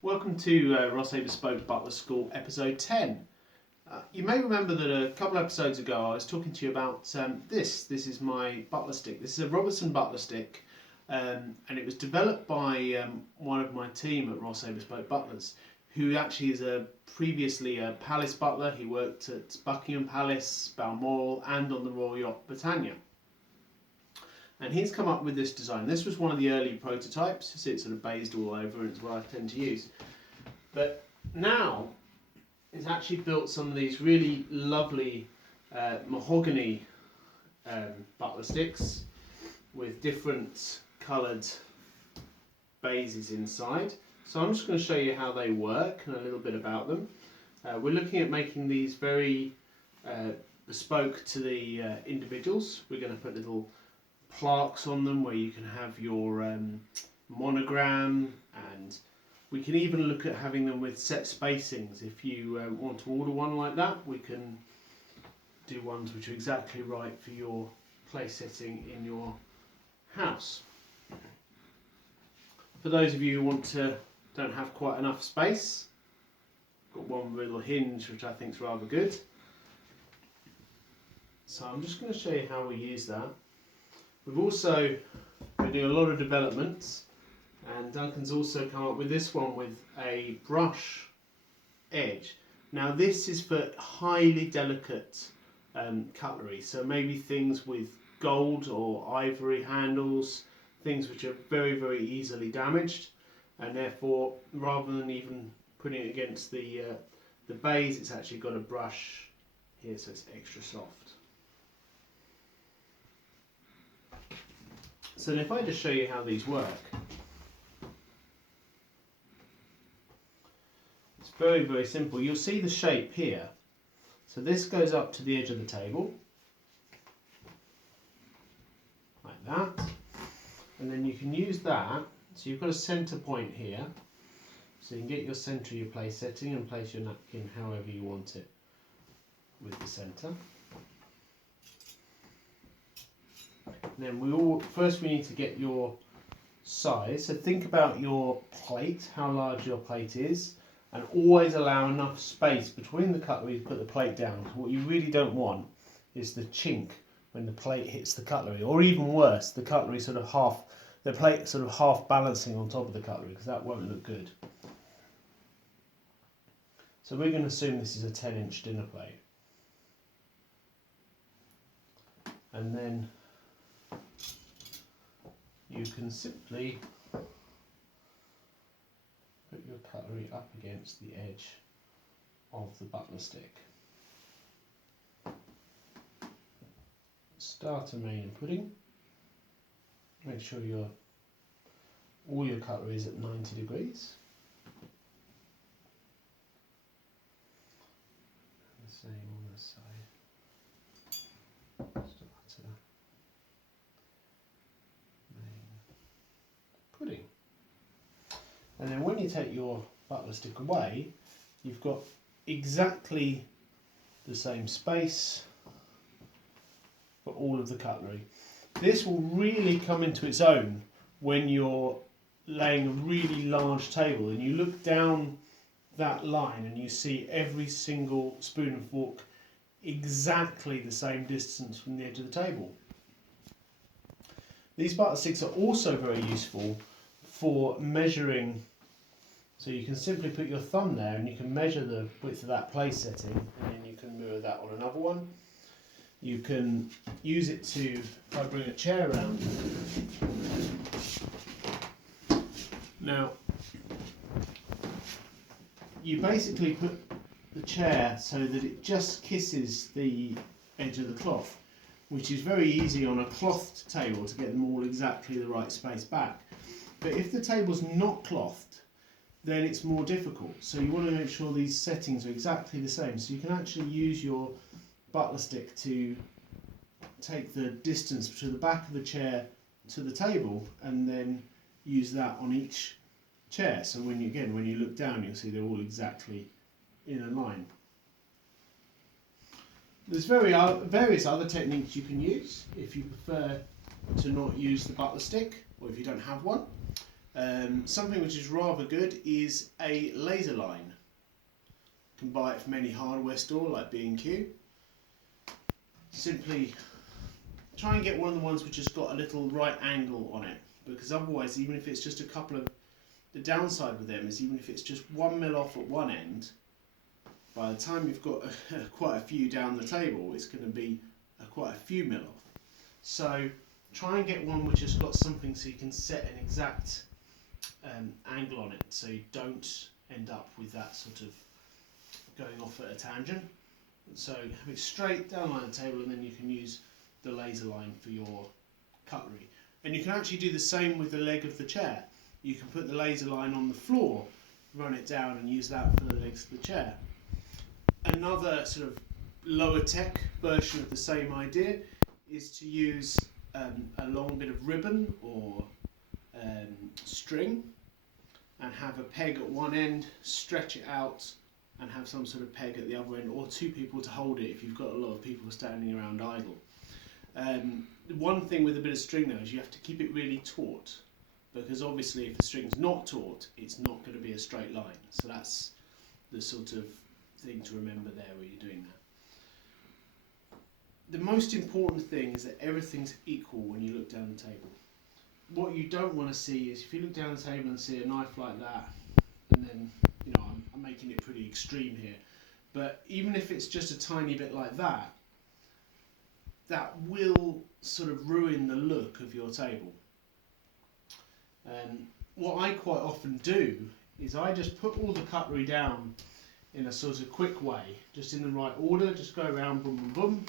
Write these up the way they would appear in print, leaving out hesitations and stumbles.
Welcome to Rosset Bespoke Butler School episode 10. You may remember that a couple of episodes ago I was talking to you about this. This is my butler stick. This is a Robertson Butler Stick and it was developed by one of my team at Rosset Bespoke Butlers, who actually is previously a palace butler. He worked at Buckingham Palace, Balmoral and on the Royal Yacht Britannia. And he's come up with this design. This was one of the early prototypes. You see it's sort of based all over, and it's what I tend to use. But now it's actually built some of these really lovely mahogany butler sticks with different coloured bases inside. So I'm just going to show you how they work and a little bit about them. We're looking at making these very bespoke to the individuals. We're going to put little plaques on them where you can have your monogram, and we can even look at having them with set spacings. If you want to order one like that, we can do ones which are exactly right for your place setting in your house. For those of you who don't have quite enough space, got one little hinge which I think is rather good. So I'm just going to show you how we use that. We've also been doing a lot of developments, and Duncan's also come up with this one with a brush edge. Now this is for highly delicate cutlery, so maybe things with gold or ivory handles, things which are very, very easily damaged, and therefore rather than even putting it against the base, it's actually got a brush here so it's extra soft. So if I just show you how these work, it's very, very simple. You'll see the shape here. So this goes up to the edge of the table, like that, and then you can use that. So you've got a centre point here, so you can get your centre of your place setting and place your napkin however you want it with the centre. And then first we need to get your size. So think about your plate, how large your plate is, and always allow enough space between the cutlery to put the plate down. What you really don't want is the chink when the plate hits the cutlery, or even worse, the plate sort of half balancing on top of the cutlery, because that won't look good. So we're going to assume this is a 10-inch dinner plate. And then you can simply put your cutlery up against the edge of the butler stick. Starter, main and pudding. Make sure all your cutlery is at 90 degrees. And the same on this side. Starter, pudding. And then when you take your butler stick away, you've got exactly the same space for all of the cutlery. This will really come into its own when you're laying a really large table and you look down that line and you see every single spoon and fork exactly the same distance from the edge of the table. These butler sticks are also very useful for measuring, so you can simply put your thumb there and you can measure the width of that place setting, and then you can mirror that on another one. You can use it to, if I bring a chair around, now you basically put the chair so that it just kisses the edge of the cloth, which is very easy on a clothed table to get them all exactly the right space back. But if the table's not clothed, then it's more difficult. So you want to make sure these settings are exactly the same. So you can actually use your butler stick to take the distance between the back of the chair to the table, and then use that on each chair. So when you look down, you'll see they're all exactly in a line. There's various other techniques you can use if you prefer to not use the butler stick, or if you don't have one. Something which is rather good is a laser line. You can buy it from any hardware store like B&Q. Simply try and get one of the ones which has got a little right angle on it, because otherwise, even if it's just a couple of, the downside with them is even if it's just 1 mil off at one end, by the time you've got quite a few down the table, it's going to be quite a few mil off. So try and get one which has got something so you can set an exact angle on it, so you don't end up with that sort of going off at a tangent. So have it straight down the table, and then you can use the laser line for your cutlery. And you can actually do the same with the leg of the chair. You can put the laser line on the floor, run it down, and use that for the legs of the chair. Another sort of lower tech version of the same idea is to use a long bit of ribbon or string and have a peg at one end, stretch it out, and have some sort of peg at the other end, or two people to hold it if you've got a lot of people standing around idle. One thing with a bit of string though is you have to keep it really taut, because obviously if the string's not taut, it's not going to be a straight line. So that's the sort of thing to remember there where you're doing that. The most important thing is that everything's equal when you look down the table. What you don't want to see is if you look down the table and see a knife like that, and then, you know, I'm making it pretty extreme here, but even if it's just a tiny bit like that, that will sort of ruin the look of your table. What I quite often do is I just put all the cutlery down in a sort of quick way, just in the right order, just go around, boom, boom, boom.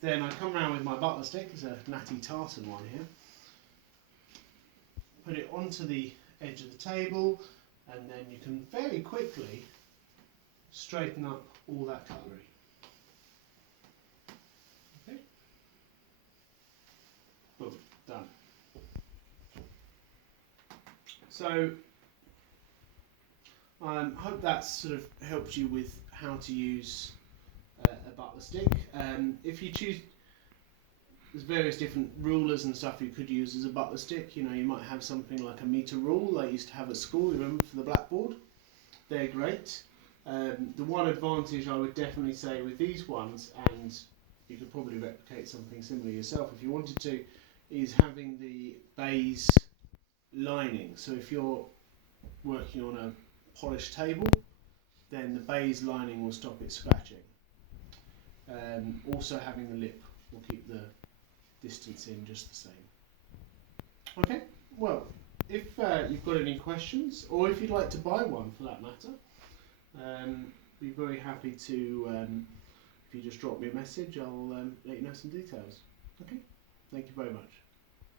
Then I come around with my butler stick, it's a natty tartan one here, put it onto the edge of the table, and then you can very quickly straighten up all that cutlery. Okay, boom, done. So I hope that's sort of helped you with how to use a butler stick. If you choose, there's various different rulers and stuff you could use as a butler stick. You know, you might have something like a metre rule like you used to have at school, remember, for the blackboard. They're great. The one advantage I would definitely say with these ones, and you could probably replicate something similar yourself if you wanted to, is having the baize lining. So if you're working on a polished table, then the baize lining will stop it scratching. Also having the lip will keep the distance in just the same. Okay, well, if you've got any questions, or if you'd like to buy one for that matter, be very happy to, if you just drop me a message, I'll let you know some details. Okay, thank you very much.